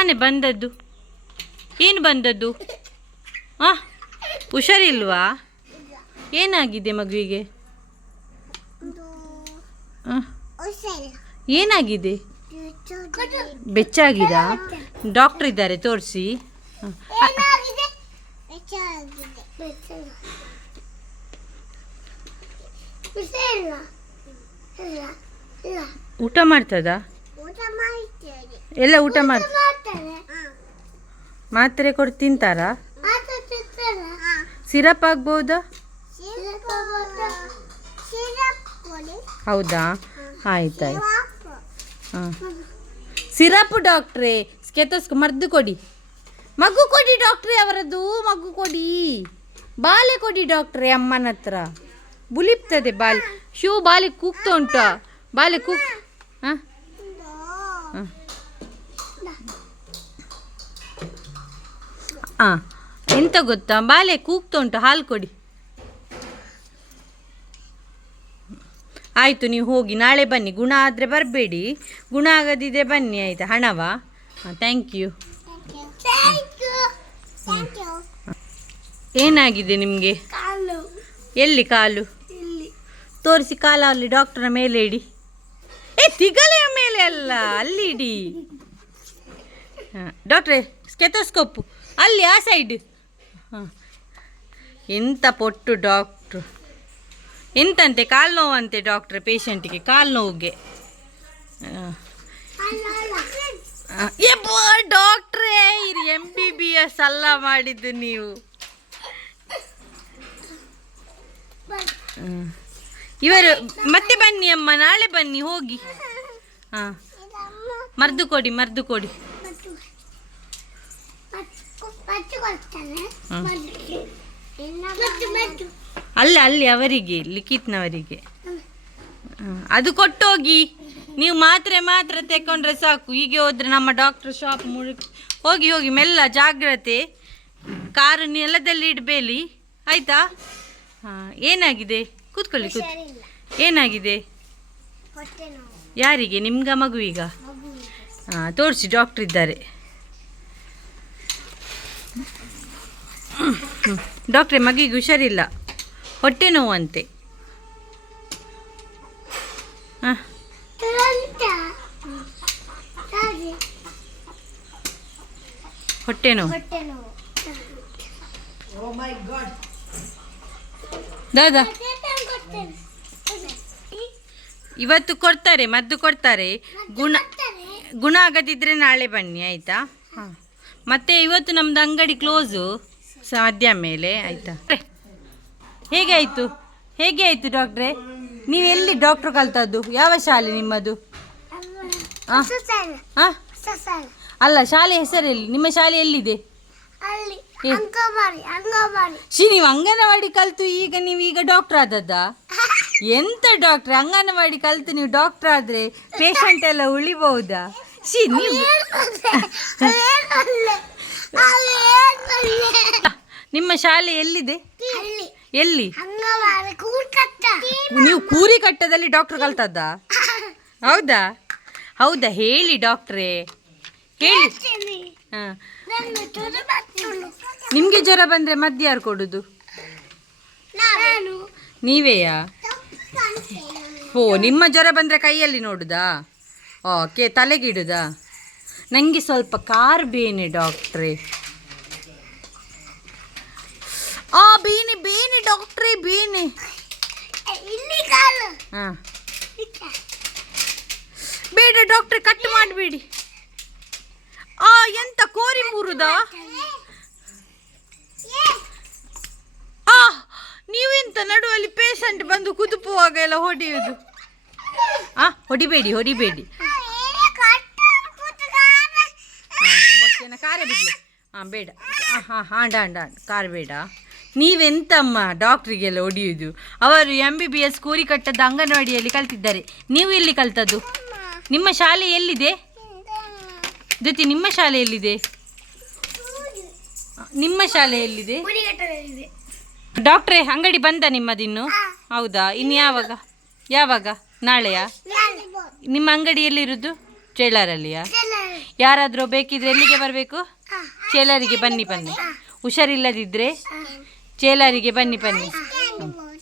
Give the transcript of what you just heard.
ತಾನೇ ಬಂದದ್ದು? ಏನು ಬಂದದ್ದು? ಆ ಹುಷಾರಿಲ್ವಾ? ಏನಾಗಿದೆ ಮಗುವಿಗೆ? ಏನಾಗಿದೆ? ಬೆಚ್ಚಾಗಿದ? ಡಾಕ್ಟರ್ ಇದ್ದಾರೆ ತೋರಿಸಿ. ಊಟ ಮಾಡ್ತದಾ? ಎಲ್ಲ ಊಟ ಮಾಡಿ ಮಾತ್ರೆ ಕೊಟ್ಟು ತಿಂತಾರಾ? ಸಿರಪ್ ಆಗ್ಬೋದಾ? ಹೌದಾ? ಆಯ್ತಾಯ್ತು. ಹಾಂ. ಸಿರಪ್ ಡಾಕ್ಟ್ರೇ, ಸ್ಕೆತೋಸ್ಕೊ ಮರ್ದು ಕೊಡಿ. ಮಗು ಕೊಡಿ ಡಾಕ್ಟ್ರೇ ಅವರದ್ದು ಮಗು ಕೊಡಿ. ಬಾಲೆ ಕೊಡಿ ಡಾಕ್ಟ್ರೆ ಅಮ್ಮನ ಹತ್ರ ಬುಲಿಪ್ತದೆ ಬಾಲೆ. ಶೂ ಬಾಲೆ ಕೂಗ್ತಾ ಉಂಟಾ. ಬಾಲೆ ಕೂಗ್ ಹಾಂ. ಎಂತ ಗೊತ್ತಾ? ಬಾಲೆ ಕೂಗ್ತಾ ಉಂಟು ಹಾಲು ಕೊಡಿ. ಆಯಿತು ನೀವು ಹೋಗಿ ನಾಳೆ ಬನ್ನಿ. ಗುಣ ಆದರೆ ಬರಬೇಡಿ. ಗುಣ ಆಗದಿದ್ರೆ ಬನ್ನಿ ಆಯಿತಾ? ಹಣವಾ? ಹಾಂ ಥ್ಯಾಂಕ್ ಯು ಏನಾಗಿದೆ ನಿಮಗೆ? ಎಲ್ಲಿ ಕಾಲು? ತೋರಿಸಿ ಕಾಲಲ್ಲಿ ಡಾಕ್ಟರ್ನ ಮೇಲೆ ಇಡಿ. ತಿಗಲೆಯ ಮೇಲೆ ಅಲ್ಲ, ಅಲ್ಲಿ ಇಡಿ. ಹಾಂ, ಡಾಕ್ಟ್ರೇ ಅಲ್ಲಿ, ಆ ಸೈಡ್. ಹಾಂ. ಎಂತ ಪೊಟ್ಟು ಡಾಕ್ಟ್ರು. ಎಂತಂತೆ, ಕಾಲು ನೋವಂತೆ ಡಾಕ್ಟ್ರ್ ಪೇಷಂಟಿಗೆ ಕಾಲು ನೋವಿಗೆ. ಡಾಕ್ಟ್ರೇ ಇದು ಎಂ ಬಿ ಬಿ ಎಸ್ ಅಲ್ಲ ಮಾಡಿದ್ದು ನೀವು. ಇವರು ಮತ್ತೆ ಬನ್ನಿ ಅಮ್ಮ, ನಾಳೆ ಬನ್ನಿ, ಹೋಗಿ. ಹಾ. ಮರ್ದು ಕೊಡಿ ಮರ್ದು ಕೊಡಿ. ಅಲ್ಲ, ಅಲ್ಲಿ ಅವರಿಗೆ, ಲಿಖಿತ್ನವರಿಗೆ. ಅದು ಕೊಟ್ಟೋಗಿ. ನೀವು ಮಾತ್ರೆ ಮಾತ್ರ ತೆಕೊಂಡ್ರೆ ಸಾಕು. ಹೀಗೆ ಹೋದ್ರೆ ನಮ್ಮ ಡಾಕ್ಟರ್ ಶಾಪ್ ಮುಳುಗಿ ಹೋಗಿ ಹೋಗಿ, ಮೆಲ್ಲ ಜಾಗ್ರತೆ. ಕಾರು ನೆಲದಲ್ಲಿ ಇಡಬೇಡಿ ಆಯ್ತಾ? ಹಾಂ, ಏನಾಗಿದೆ? ಕೂತ್ಕೊಳ್ಳಿ ಕೂತ್ ಏನಾಗಿದೆ? ಯಾರಿಗೆ? ನಿಮ್ಗ ಮಗುವೀಗ ಮಗು ಹಾಂ ತೋರಿಸಿ ಡಾಕ್ಟ್ರ್ ಇದ್ದಾರೆ. ಡಾಕ್ಟ್ರೆ ಮಗಿಗೆ ಹುಷಾರಿಲ್ಲ. ಹೊಟ್ಟೆ ನೋವಂತೆ ಹಾಂ. ಹೊಟ್ಟೆ ನೋವು. ಹೊಟ್ಟೆ ನೋವು. ದಾದಾ. ಇವತ್ತು ಕೊಡ್ತಾರೆ ಮದ್ದು ಕೊಡ್ತಾರೆ. ಗುಣ ಗುಣ ಆಗದಿದ್ರೆ ನಾಳೆ ಬನ್ನಿ ಆಯಿತಾ? ಹಾಂ. ಮತ್ತೆ ಇವತ್ತು ನಮ್ದು ಅಂಗಡಿ ಕ್ಲೋಸು ಸಾಧ್ಯ ಮೇಲೆ ಆಯಿತಾ? ಹೇಗೆ ಆಯಿತು? ಹೇಗೆ ಆಯಿತು ಡಾಕ್ಟ್ರೆ ನೀವು ಎಲ್ಲಿ ಡಾಕ್ಟ್ರು ಕಲ್ತದ್ದು? ಯಾವ ಶಾಲೆ ನಿಮ್ಮದು? ಹಾಂ ಅಲ್ಲ ಶಾಲೆ ಹೆಸರೆಲ್ಲಿ? ನಿಮ್ಮ ಶಾಲೆ ಎಲ್ಲಿದೆ? ಅಂಗನವಾಡಿ ಅಂಗವಾಡಿ ಶಿ ನೀವು ಅಂಗನವಾಡಿ ಕಲ್ತು ಈಗ ನೀವು ಈಗ ಡಾಕ್ಟರ್ ಆದದ್ದ? ಎಂತ ಡಾಕ್ಟರ್ ಅಂಗನವಾಡಿ ಕಲ್ತು ನೀವು ಡಾಕ್ಟರ್ ಆದ್ರೆ ಪೇಷಂಟ್ ಎಲ್ಲ ಉಳಿಬಹುದಾ? ಶಿ ನೀವು ನಿಮ್ಮ ಶಾಲೆ ಎಲ್ಲಿದೆ? ಎಲ್ಲಿ? ನೀವು ಕೂರಿ ಕಟ್ಟದಲ್ಲಿ ಡಾಕ್ಟರ್ ಕಲ್ತದ್ದ? ಹೌದಾ? ಹೌದಾ? ಹೇಳಿ ಡಾಕ್ಟ್ರೇ ಹೇಳಿ. ಹಾಂ. ನಿಮಗೆ ಜ್ವರ ಬಂದರೆ ಮದ್ದು ಯಾರು ಕೊಡೋದು? ನೀವೇಯಾ? ಓ ನಿಮ್ಮ ಜ್ವರ ಬಂದರೆ ಕೈಯಲ್ಲಿ ನೋಡುದಾ? ಓಕೆ ತಲೆಗಿಡುದಾ ನನಗೆ ಸ್ವಲ್ಪ ಕಾರ್ ಬೇನೆ ಡಾಕ್ಟ್ರೇ. ಆ ಬೇನೆ ಬೇನೆ ಡಾಕ್ಟ್ರೇ ಬೇನೆ. ಹಾಂ. ಬೇಡ ಡಾಕ್ಟ್ರೆ ಕಟ್ ಮಾಡಬೇಡಿ. ಆ, ಎಂತ ಕೋರಿ ಮೂರುದಾ? ಆ, ನೀವೆಂತ ನಡುವಲ್ಲಿ ಪೇಷಂಟ್ ಬಂದು ಕುದುಪುವಾಗ ಎಲ್ಲ ಹೊಡೆಯುವುದು ಆ, ಹೊಡಿಬೇಡಿ ಹೊಡಿಬೇಡಿ. ಕಾರೇ ಬಿಡ್ಲಿ. ಹಾಂ ಬೇಡ. ಹಾಂ ಹಾಂ ಡಾಂಡ ಕಾರ್ ಬೇಡ. ನೀವೆಂತಮ್ಮ ಡಾಕ್ಟ್ರಿಗೆಲ್ಲ ಹೊಡಿಯುವುದು ಅವರು ಎಂ ಬಿ ಬಿ ಎಸ್ ಕೂರಿಕಟ್ಟದ ಅಂಗನವಾಡಿಯಲ್ಲಿ ಕಲ್ತಿದ್ದಾರೆ. ನೀವು ಎಲ್ಲಿ ಕಲ್ತದ್ದು? ನಿಮ್ಮ ಶಾಲೆ ಎಲ್ಲಿದೆ? ಜೊತೆ ನಿಮ್ಮ ಶಾಲೆ ಎಲ್ಲಿದೆ? ನಿಮ್ಮ ಶಾಲೆ ಎಲ್ಲಿದೆ? ಡಾಕ್ಟ್ರೇ ಅಂಗಡಿ ಬಂದ ನಿಮ್ಮದಿನ್ನು? ಹೌದಾ? ಇನ್ನು ಯಾವಾಗ? ಯಾವಾಗ? ನಾಳೆಯಾ? ನಿಮ್ಮ ಅಂಗಡಿ ಎಲ್ಲಿರೋದು ಟ್ರೇಲರಲ್ಲಿಯಾ ಯಾರಾದರೂ ಬೇಕಿದ್ರೆ ಎಲ್ಲಿಗೆ ಬರಬೇಕು? ಚೇಲರಿಗೆ ಬನ್ನಿ ಬನ್ನಿ. ಹುಷಾರಿಲ್ಲದಿದ್ದರೆ ಚೇಲರಿಗೆ ಬನ್ನಿ ಬನ್ನಿ.